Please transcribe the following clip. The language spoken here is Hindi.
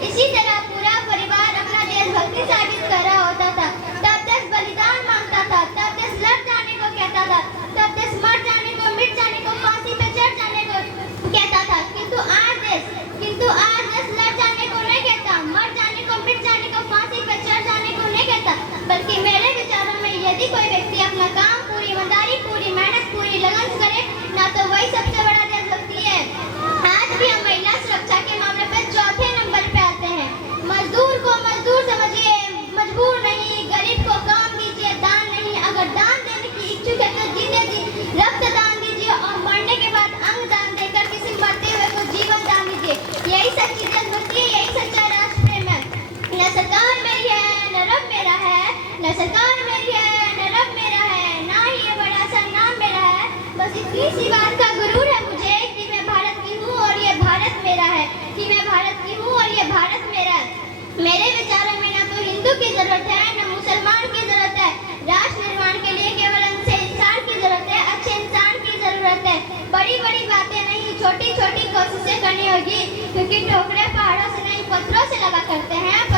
इसी तरह पूरा परिवार अपना देशभक्ति साबित कर रहा होता था। तब देश बलिदान मांगता था, तब देश लड़ जाने को कहता था, तब देश मर जाने को, मिट जाने को, फांसी पे चढ़ जाने को कहता था। किंतु आज देश लड़ जाने को नहीं कहता, मर जाने को, मिट जाने को, फांसी पे चढ़ जाने को नहीं कहता, बल्कि मेरे विचारों में यदि कोई व्यक्ति अपना काम पूरी ईमानदारी, पूरी मेहनत, पूरी लगन से करे ना, तो वही सबसे बड़ा देशभक्ति है। आज भी हम महिला सुरक्षा के मामले पे चौथे नंबर पे आते हैं। मजदूर को मजदूर समझिए, मजबूर नहीं, गरीब को काम दीजिए, दान नहीं। अगर दान देने की इच्छुक है तो जीते जी रक्त दान दीजिए और मरने के बाद अंग दान देकर किसी मरते हुए को जीवन दान दीजिए। यही सच्ची देशभक्ति है, यही सच्चा राष्ट्र प्रेम है। न सरकार मेरी है, न रब मेरा है, न सरकार मेरी है, न रब मेरा है, ना ही ये बड़ा सा नाम मेरा है। बस इतनी सी बात का गुरूर है मुझे कि मैं भारत की हूँ और ये भारत मेरा है, कि मैं भारत की हूँ और ये भारत मेरा है। मेरे विचारों में न तो हिंदू की जरूरत है, न मुसलमान की जरूरत है। राष्ट्र निर्माण के लिए केवल अच्छे इंसान की जरूरत है, अच्छे इंसान की जरूरत है। बड़ी बड़ी बातें नहीं, छोटी छोटी कोशिशें करनी होगी, क्योंकि ठोकरे पहाड़ों से नहीं पत्थरों से लगा करते हैं।